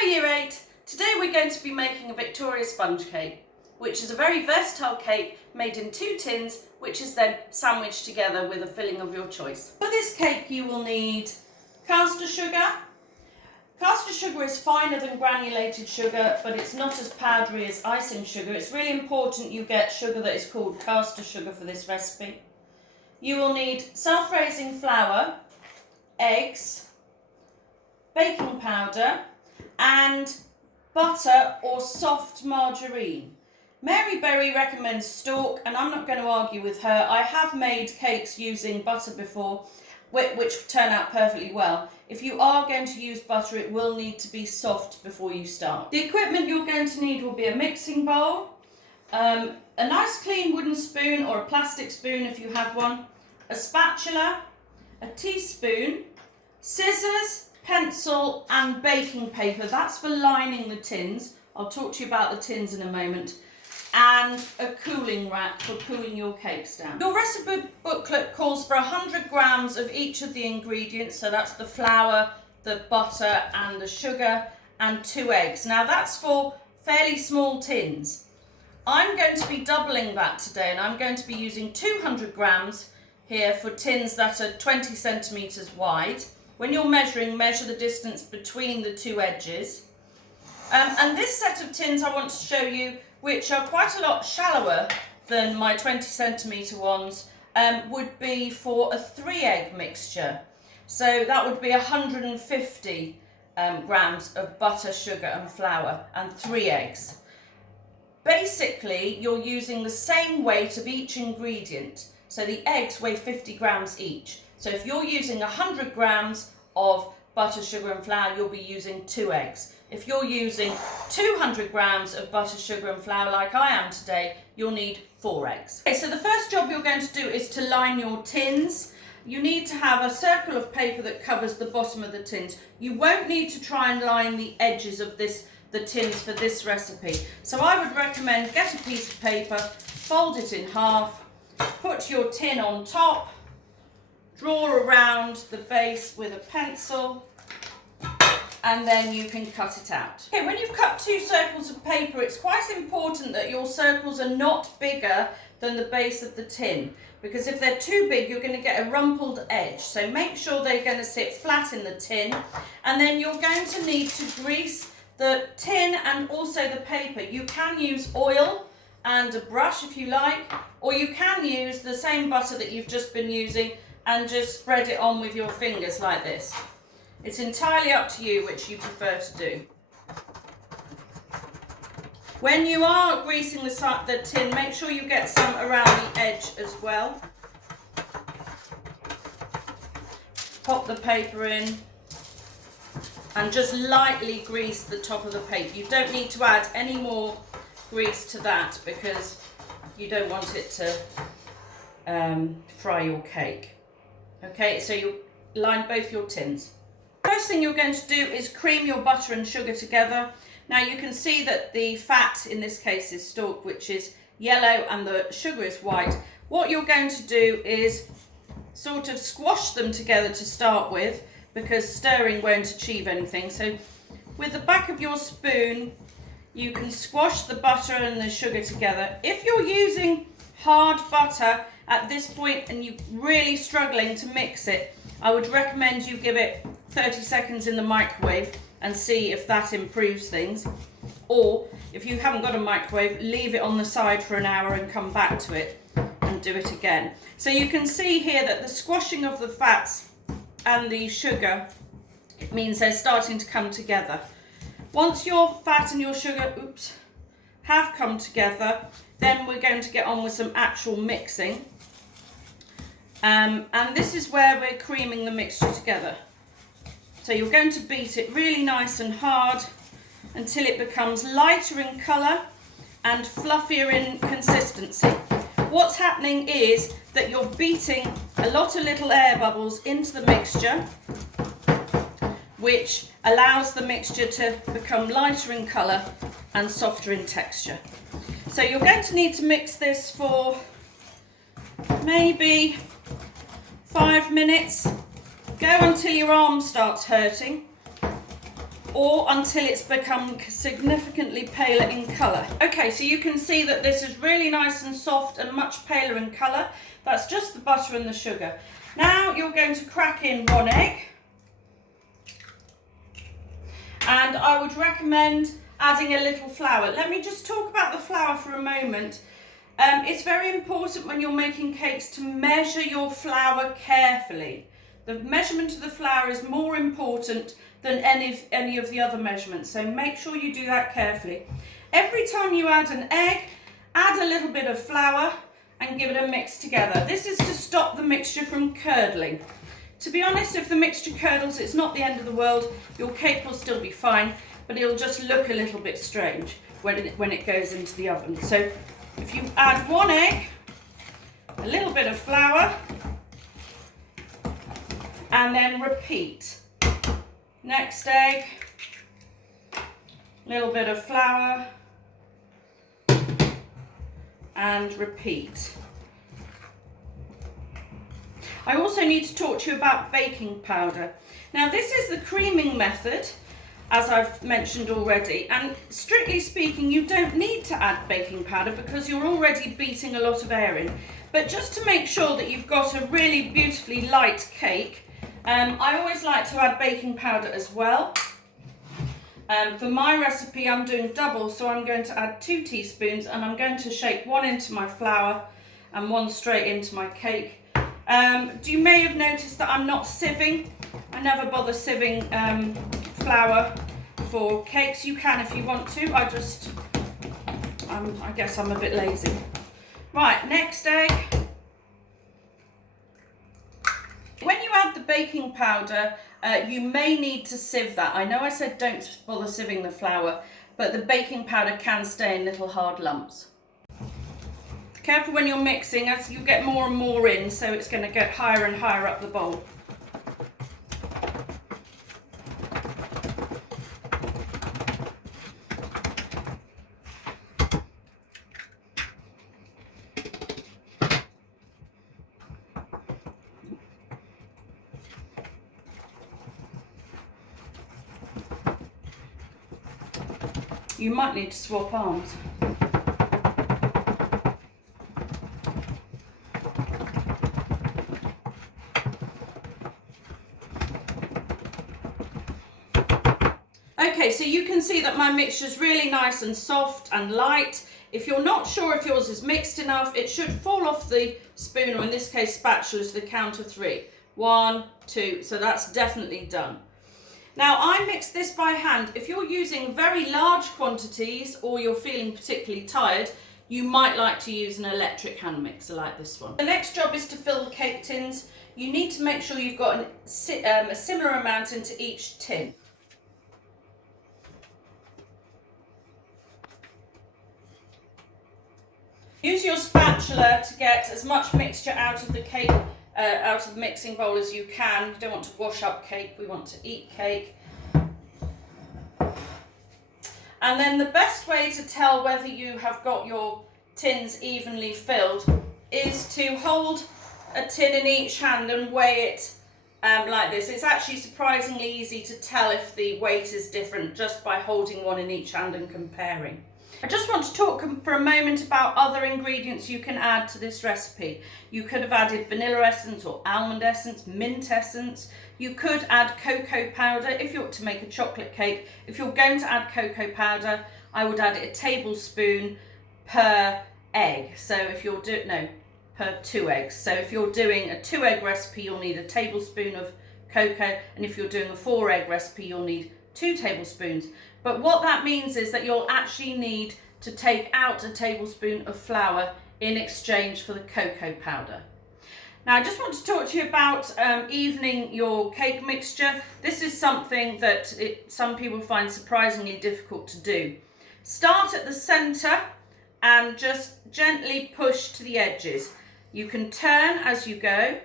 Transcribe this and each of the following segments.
Hello Year 8, today we're going to be making a Victoria sponge cake, which is a very versatile cake made in 2 tins, which is then sandwiched together with a filling of your choice. For this cake you will need caster sugar. Caster sugar is finer than granulated sugar, but it's not as powdery as icing sugar. It's really important you get sugar that is called caster sugar for this recipe. You will need self-raising flour, eggs, baking powder and butter or soft margarine. Mary Berry recommends stork, and I'm not going to argue with her. I have made cakes using butter before, which turn out perfectly well. If you are going to use butter, it will need to be soft before you start. The equipment you're going to need will be a mixing bowl, a nice clean wooden spoon or a plastic spoon if you have one, a spatula, a teaspoon, scissors, pencil and baking paper. That's for lining the tins. I'll talk to you about the tins in a moment. And a cooling rack for cooling your cakes down. Your recipe booklet calls for 100 grams of each of the ingredients. So that's the flour, the butter and the sugar and 2 eggs. Now that's for fairly small tins. I'm going to be doubling that today, and I'm going to be using 200 grams here for tins that are 20 centimetres wide. When you're measuring, measure the distance between the 2 edges. And this set of tins I want to show you, which are quite a lot shallower than my 20 centimetre ones, would be for a 3 egg mixture. So that would be 150 grams of butter, sugar and flour and 3 eggs. Basically, you're using the same weight of each ingredient. So the eggs weigh 50 grams each. So if you're using 100 grams of butter, sugar and flour, you'll be using 2 eggs. If you're using 200 grams of butter, sugar and flour like I am today, you'll need 4 eggs. Okay, so the first job you're going to do is to line your tins. You need to have a circle of paper that covers the bottom of the tins. You won't need to try and line the edges of the tins for this recipe. So I would recommend get a piece of paper, fold it in half, put your tin on top, draw around the base with a pencil, and then you can cut it out. Okay, when you've cut 2 circles of paper, it's quite important that your circles are not bigger than the base of the tin, because if they're too big, you're going to get a rumpled edge. So make sure they're going to sit flat in the tin, and then you're going to need to grease the tin and also the paper. You can use oil and a brush if you like, or you can use the same butter that you've just been using and just spread it on with your fingers like this. It's entirely up to you which you prefer to do. When you are greasing the tin, make sure you get some around the edge as well. Pop the paper in and just lightly grease the top of the paper. You don't need to add any more grease to that because you don't want it to fry your cake. Okay, so you line both your tins. First thing you're going to do is cream your butter and sugar together. Now you can see that the fat in this case is stork, which is yellow, and the sugar is white. What you're going to do is sort of squash them together to start with, because stirring won't achieve anything. So with the back of your spoon, you can squash the butter and the sugar together. If you're using hard butter at this point and you're really struggling to mix it, I would recommend you give it 30 seconds in the microwave and see if that improves things. Or if you haven't got a microwave, leave it on the side for an hour and come back to it and do it again. So you can see here that the squashing of the fats and the sugar, it means they're starting to come together. Once your fat and your sugar have come together, then we're going to get on with some actual mixing. And this is where we're creaming the mixture together. So you're going to beat it really nice and hard until it becomes lighter in colour and fluffier in consistency. What's happening is that you're beating a lot of little air bubbles into the mixture, which allows the mixture to become lighter in colour and softer in texture. So you're going to need to mix this for maybe 5 minutes. Go until your arm starts hurting. or until it's become significantly paler in colour. Okay, so you can see that this is really nice and soft and much paler in colour. That's just the butter and the sugar. Now you're going to crack in 1 egg. And I would recommend adding a little flour. Let me just talk about the flour for a moment. It's very important when you're making cakes to measure your flour carefully. The measurement of the flour is more important than any of the other measurements, so make sure you do that carefully. Every time you add an egg, add a little bit of flour and give it a mix together. This is to stop the mixture from curdling. To be honest, if the mixture curdles, it's not the end of the world. Your cake will still be fine, but it'll just look a little bit strange when it goes into the oven. So if you add 1 egg, a little bit of flour, and then repeat. Next egg, a little bit of flour, and repeat. I also need to talk to you about baking powder. Now this is the creaming method, as I've mentioned already, and strictly speaking you don't need to add baking powder because you're already beating a lot of air in. But just to make sure that you've got a really beautifully light cake, I always like to add baking powder as well. For my recipe I'm doing double, so I'm going to add 2 teaspoons and I'm going to shake 1 into my flour and 1 straight into my cake. You may have noticed that I'm not sieving. I never bother sieving flour for cakes. You can if you want to. I guess I'm a bit lazy. Right, next egg. When you add the baking powder, you may need to sieve that. I know I said don't bother sieving the flour, but the baking powder can stay in little hard lumps. Careful when you're mixing, as you get more and more in, so it's going to get higher and higher up the bowl. You might need to swap arms. Okay, so you can see that my mixture is really nice and soft and light. If you're not sure if yours is mixed enough, it should fall off the spoon, or in this case spatula, to the count of 3. 1, 2, so that's definitely done. Now I mix this by hand. If you're using very large quantities or you're feeling particularly tired, you might like to use an electric hand mixer like this one. The next job is to fill the cake tins. You need to make sure you've got a similar amount into each tin. Use your spatula to get as much mixture out of the cake, out of the mixing bowl as you can. You don't want to wash up cake, we want to eat cake. And then the best way to tell whether you have got your tins evenly filled is to hold a tin in each hand and weigh it like this. It's actually surprisingly easy to tell if the weight is different just by holding one in each hand and comparing. I just want to talk for a moment about other ingredients you can add to this recipe. You could have added vanilla essence or almond essence, mint essence. You could add cocoa powder if you want to make a chocolate cake. If you're going to add cocoa powder, I would add it a tablespoon per egg. So if you're per 2 eggs. So if you're doing a 2-egg recipe, you'll need a tablespoon of cocoa, and if you're doing a 4-egg recipe, you'll need 2 tablespoons. But what that means is that you'll actually need to take out a tablespoon of flour in exchange for the cocoa powder. Now I just want to talk to you about evening your cake mixture. This is something that some people find surprisingly difficult to do. Start at the centre and just gently push to the edges. You can turn as you go.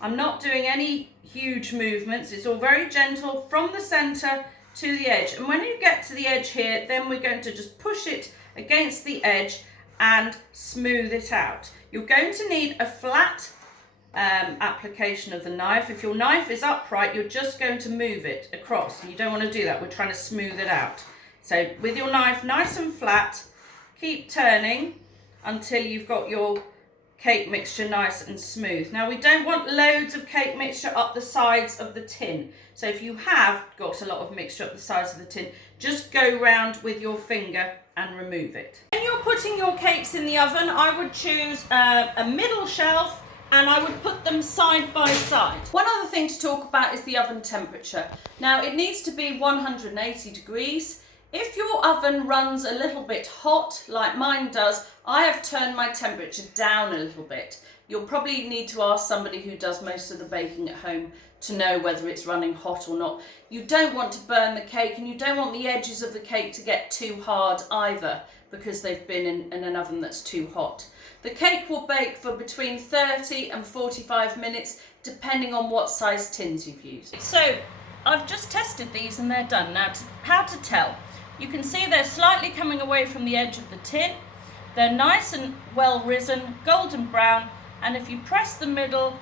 I'm not doing any huge movements. It's all very gentle from the centre to the edge, and when you get to the edge here, then we're going to just push it against the edge and smooth it out. You're going to need a flat application of the knife. If your knife is upright, you're just going to move it across. You don't want to do that. We're trying to smooth it out. So with your knife nice and flat, keep turning until you've got your cake mixture nice and smooth. Now we don't want loads of cake mixture up the sides of the tin. So if you have got a lot of mixture up the sides of the tin, just go round with your finger and remove it. When you're putting your cakes in the oven, I would choose a middle shelf and I would put them side by side. One other thing to talk about is the oven temperature. Now it needs to be 180 degrees. If your oven runs a little bit hot, like mine does, I have turned my temperature down a little bit. You'll probably need to ask somebody who does most of the baking at home to know whether it's running hot or not. You don't want to burn the cake, and you don't want the edges of the cake to get too hard either, because they've been in an oven that's too hot. The cake will bake for between 30 and 45 minutes, depending on what size tins you've used. So I've just tested these and they're done. Now, how to tell? You can see they're slightly coming away from the edge of the tin. They're nice and well risen, golden brown, and if you press the middle,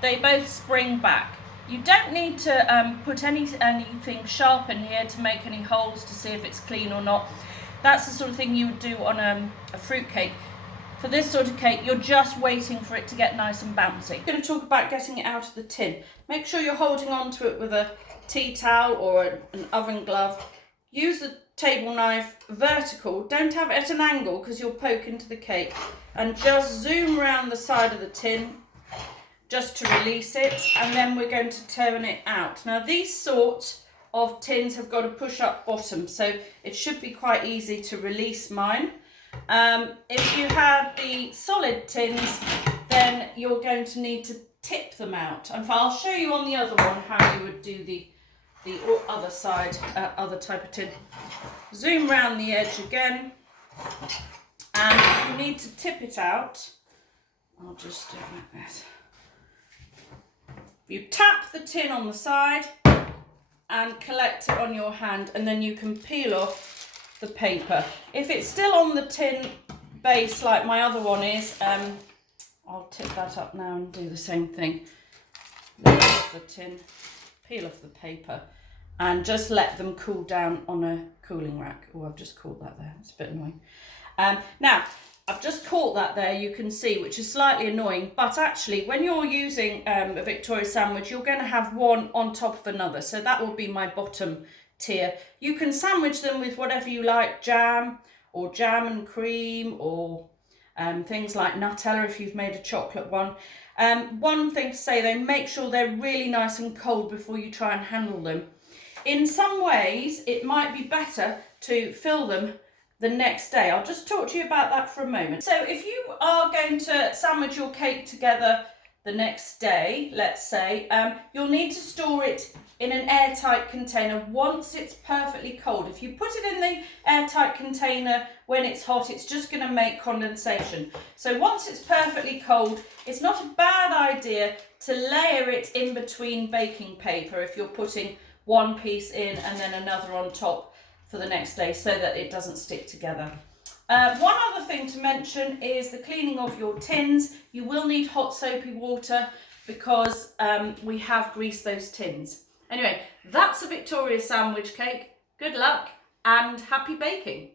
they both spring back. You don't need to put anything sharp in here to make any holes to see if it's clean or not. That's the sort of thing you would do on a fruit cake. For this sort of cake, you're just waiting for it to get nice and bouncy. I'm going to talk about getting it out of the tin. Make sure you're holding on to it with a tea towel or an oven glove. Use the table knife vertical. Don't have it at an angle because you'll poke into the cake. And just zoom around the side of the tin just to release it. And then we're going to turn it out. Now these sorts of tins have got a push up bottom, so it should be quite easy to release mine. If you have the solid tins, then you're going to need to tip them out. And I'll show you on the other one how you would do the other side, other type of tin. Zoom round the edge again, and if you need to tip it out, I'll just do it like this. You tap the tin on the side and collect it on your hand, and then you can peel off the paper. If it's still on the tin base like my other one is, I'll tip that up now and do the same thing. Lift off the tin, peel off the paper, and just let them cool down on a cooling rack. Oh, I've just caught that there, it's a bit annoying. Now, I've just caught that there, you can see, which is slightly annoying, but actually when you're using a Victoria sandwich, you're going to have one on top of another, so that will be my bottom tier. You can sandwich them with whatever you like, jam or jam and cream, or things like Nutella if you've made a chocolate one. One thing to say though, make sure they're really nice and cold before you try and handle them. In some ways, it might be better to fill them the next day. I'll just talk to you about that for a moment. So if you are going to sandwich your cake together the next day, let's say, you'll need to store it in an airtight container once it's perfectly cold. If you put it in the airtight container when it's hot, it's just going to make condensation. So once it's perfectly cold, it's not a bad idea to layer it in between baking paper if you're putting one piece in and then another on top for the next day, so that it doesn't stick together. One other thing to mention is the cleaning of your tins. You will need hot soapy water because we have greased those tins. Anyway, that's a Victoria sandwich cake. Good luck and happy baking.